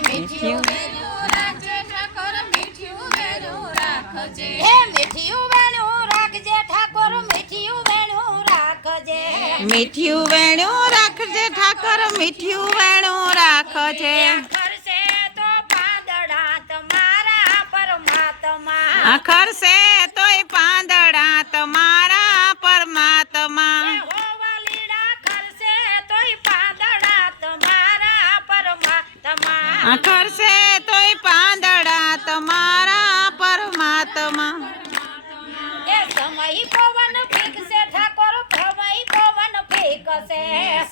મીઠિયું વેણું રાખજે ઠાકોર મીઠિયું વેણું રાખજે હે મીઠિયું વેણું રાખજે ઠાકોર મીઠિયું વેણું રાખજે મીઠિયું વેણું રાખજે ઠાકોર મીઠિયું વેણું રાખજે ખરશે તો પાંદડા તમારા પરમાત્મા ખરશે તોય પાંદડા તમારા પરમાત્મા હો વાલીડા ખરશે તોય પાંદડા તમારા પરમાત્મા ખરશે તોય પાંદડા તમારા પરમાત્મા એ સમય પવન ફીકશે ઠાકોર સમય પવન ફીકશે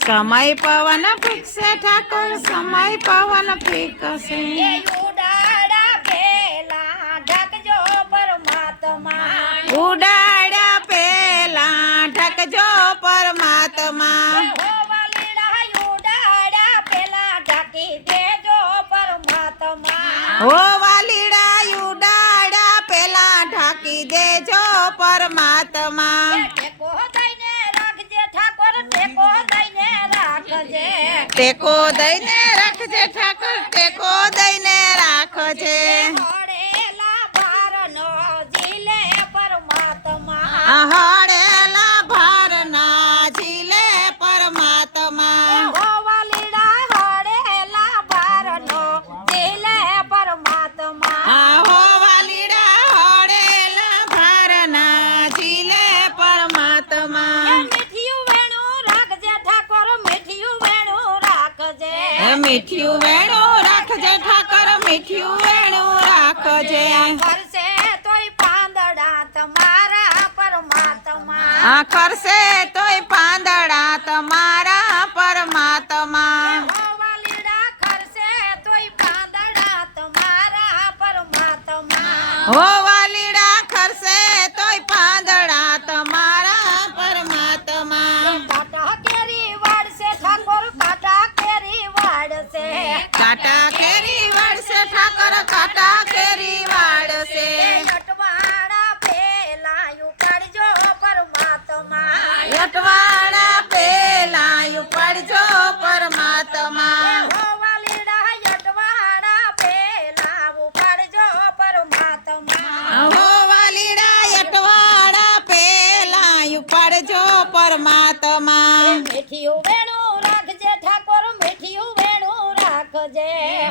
સમય પવન ફીકશે ઠાકોર સમય પવન ફીકશે એ ઉડાડા પેલા ઢકજો પરમાત્મા ઉડાડ્યા પેલા ઢકજો પરમાત્મા હો વાલીડા ઉડાડા પેલા ઢકી દેજો પરમાત્મા ઓ વાલીડા ઉડાડ્યા પેલા ઢાંકી દેજો પરમાત્મા ટેકો દઈને રાખજે ઠાકોર ટેકો દઈને રાખજે ટેકો દઈને રાખજે ઠાકોર ટેકો દઈને રાખજે હળેલા ભારનો જીલે પરમાત્મા હળેલા ભારના ઝીલે પરમાત્મા હો વાલીડા હળેલા ભારનો જીલે પરમાત્મા હો વાલીડા હળેલા ભારના ઝીલે પરમાત્મા મીઠિયું વેણું રાખજે ઠાકોર મીઠિયું વેણું રાખજે મીઠિયું વેણું રાખજે ઠાકોર મીઠિયું વેણું રાખજે ખરશે તોય પાંદડા તમારા પરમાત્મા ખરશે તોય પાંદડા તમારા પરમાત્મા હો વાલીડા ખરશે તોય પાંદડા તમારા પરમાત્મા હો વાલીડા ખરશે તોય પાંદડા તમારા પરમાત્મા કાટા કેરી વાળશે ઠાકોર કાટા કેરી વાળશે કાટા કેરી વાળશે ઠાકોર કાટા કેરી વાળશે અટવાડા પેલા ઉપાડજો પરમાત્મા અટવાડા પેલા ઉપાડજો પરમાત્મા હો વાલીડા અટવાડા પેલા ઉપાડજો પરમાત્મા હો વાલીડા અટવાડા પેલા ઉપાડજો પરમાત્મા મીઠિયું વેણું રાખજે ઠાકોર મીઠિયું વેણું રાખજે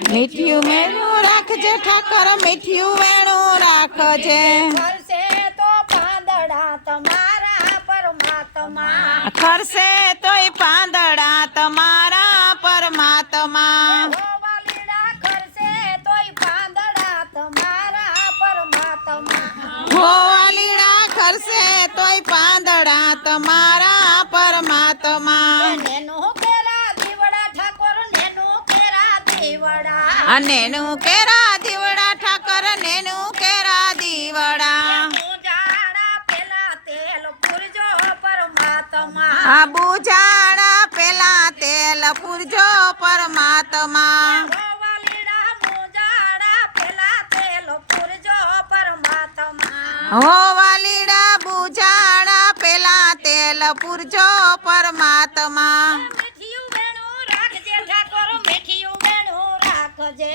મીઠિયું વેણું રાખજે ઠાકોર મીઠિયું વેણું રાખજે ખરશે તો પાંદડા તમારા પરમાત્મા ખરશે તોય પાંદડા તમારા પરમાત્મા હો વાલીડા ખરશે તોય પાંદડા તમારા પરમાત્મા હો વાલીડા ખરશે તોય પાંદડા તમારા પરમાત્મા નેનું કેરા દીવડા ઠાકોર નેનું કેરા દીવડા નેનું કેરા દીવડા ઠાકર નેનું કેરા દીવડા પૂજાડા પેલા તેલ પૂરજો પરમાત્મા બુજાણા પેલા તેલ પૂરજો પરમાત્મા હો વાલીડા પૂજાડા પેલા તેલ પૂરજો પરમાત્મા હો વાલીડા બુજાણા પેલા તેલ પૂરજો પરમાત્મા મીઠિયું વેણું રાખજે ઠાકોર મીઠિયું વેણું રાખજે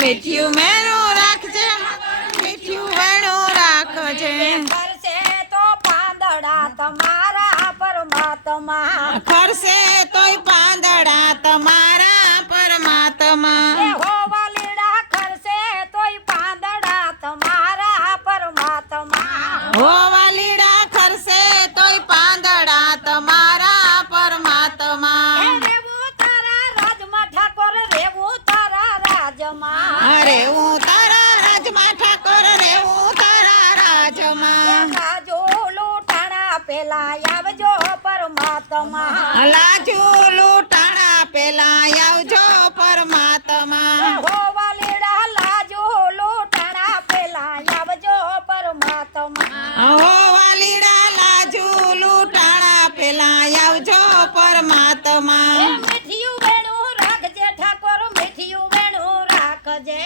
મીઠિયું વેણું રાખજે મીઠિયું વેણું રાખજે ખરશે તો પાંદડા તમારા પરમાત્મા ખરશે તોય પાંદડા તમારા પરમાત્મા હો વાલીડા ખરશે તોય પાંદડા તમારા પરમાત્મા હો વાલીડા ખરશે તોય પાંદડા તમારા પરમાત્મા રેવું તારા રાજમાં ઠાકોર રેવું તારા રાજમાં રેવું તારા રાજમાં ઠાકોર રેવું તારા રાજમાં લાજો લૂંટાણા પેલા આવજો પરમાત્મા લાજુ લૂંટાણા પેલા આવજો પરમાત્મા હો વાલીડા લાજો લૂંટાણા પેલા આવજો પરમાત્મા હો વાલીડા લાજુ લૂંટાણા પેલા આવજો પરમાત્મા મીઠિયું વેણું રાખજે ઠાકોર મીઠિયું વેણું રાખજે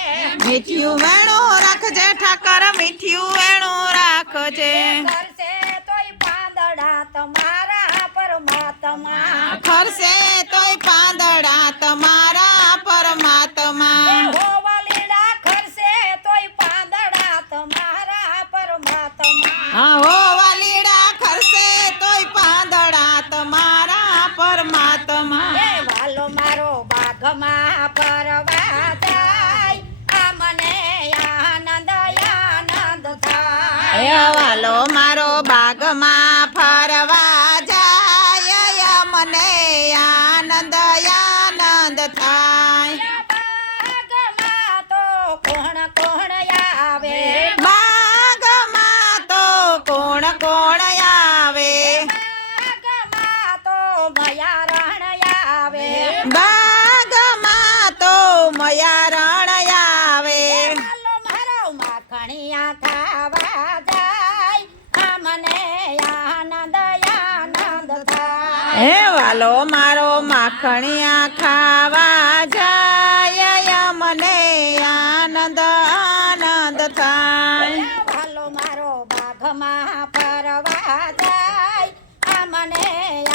મીઠિયું વેણું રાખજે ઠાકર મીઠિયું વેણું રાખજે કરશે તોય પાંદડા તમારા પરમાત્મા ખરશે તોય પાંદડા તમારા પરમાત્મા હો વાલો મારો બાગમાં ફરવા જાય મને આનંદ આનંદ થાય બાગમાં તો કોણ કોણ આવે બાગમાં તો કોણ કોણ આવે બાગમાં તો ભયા રણ આવે બાગમાં તો મયા રણ આવે વાલો મારો માખણિયા ખાવા જાય આ મને આનંદ આનંદ થાય હે વાલો મારો માખણિયા ખાવા જાય મને આનંદ આનંદ થાય વાલો મારો બાગમાં ફરવા જાય આ મને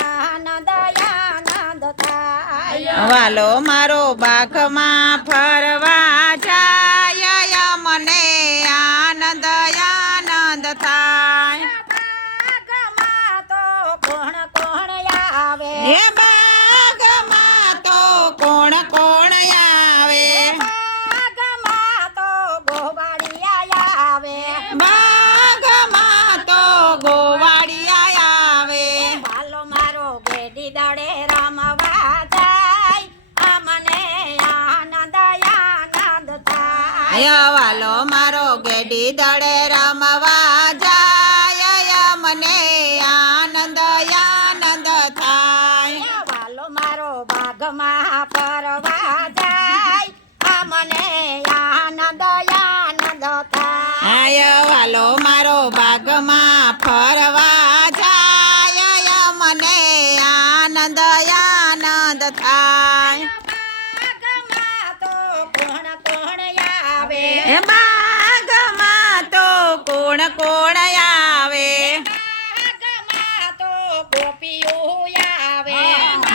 આનંદ આનંદ થાય વાલો મારો બાગમાં ફરવા જાય મને આનંદ આનંદ થાય બાગમાં તો કોણ કોણ આવે હે બાગમાં તો કોણ કોણ આવે બાગમાં તો ગોવાળિયા આવે બાગમાં તો ગોવાળિયા આવે વાલો મારો ગેડી દાડે રમવા જાય આ મને આનંદ આનંદ થાય વાલો મારો ગેડી દળે રમવા જાય મને આનંદ આનંદ થાય વાલો મારો બાગમાં ફરવા જાય આ મને આનંદ આનંદ થાય વાલો મારો બાગમાં ફરવા જાય મને આનંદ આનંદ થાય બાગમાં તો કોણ કોણ આવે હે બાગમાં તો કોણ કોણ આવે બાગમાં તો ગોપીઓ આવે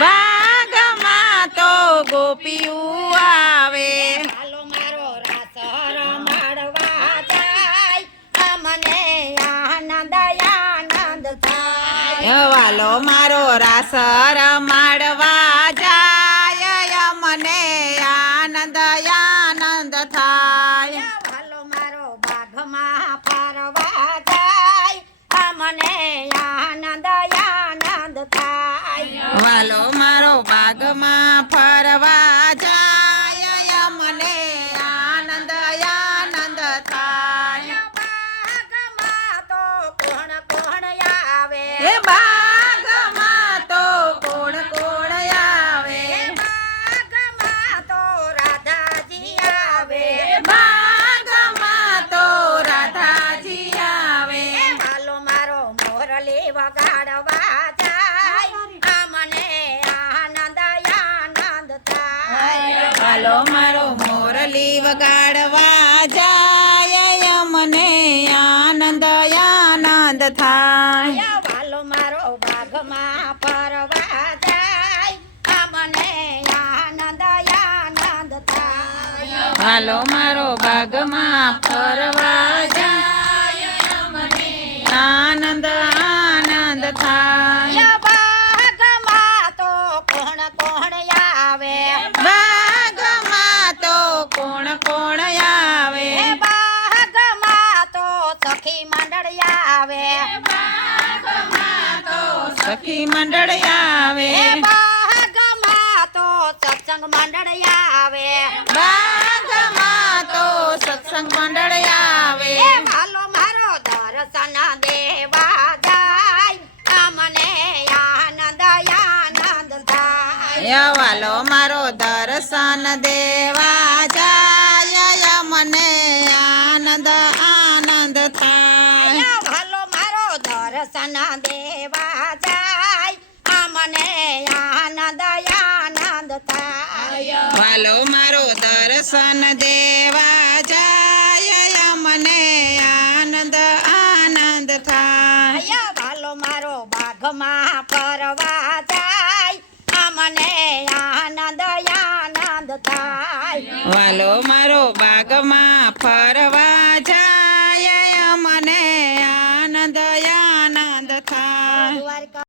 બાગમાં તો ગોપીયું આવે વાલો મારો રાસ રમાડવા જાય આ મને આનંદ આનંદ થાય વાલો મારો રાસ રમાડવા જાય મને આનંદ આનંદ થાય વાલો મારો બાગમાં ફરવા જાય આ મને આનંદ આનંદ થાય વાલો મારો બાગમાં ફરવા જાય મને આનંદ આનંદ થાય બાગમાં તો કોણ કોણ આવે હે બાગમાં તો કોણ કોણ આવે બાગમાં તો રાધાજી આવે બાગમાં તો રાધાજી આવે વાલો મારો મોરલી વગાડવા જાય આ મને આનંદ આનંદ થાય વાલો મારો મોરલી વગાડવા જાય મને આનંદ આનંદ થાય વાલો મારો બાગમાં ફરવા જાય આ મને આનંદ આનંદ થાય હાલો મારો બાગમાં ફરવા જાય મને આનંદ આનંદ થાય બાગમાં તો કોણ કોણ આવે બાગમાં તો કોણ કોણ આવે બાગમાં તો સખી મંડળ આવે સખી મંડળ આવે બાગમાં તો સત્સંગ મંડળ આવે બાગમાં તો સત્સંગ મંડળ આવે વાલો મારો દર્શન દેવા જાય આ મને આનંદ આનંદ થાય વાલો મારો દર્શન દેવા જાય મને આનંદ આનંદ થાય વાલો મારો દર્શન દેવા જાય આ મને આનંદ આનંદ થાય વાલો મારો દર્શન દેવા જાય મને આનંદ આનંદ થાય વાલો મારો બાગમાં ફરવા જાય આ મને આનંદ આનંદ થાય વાલો મારો બાગમાં ફરવા જાય મને આનંદ આનંદ થાય દ્વારકા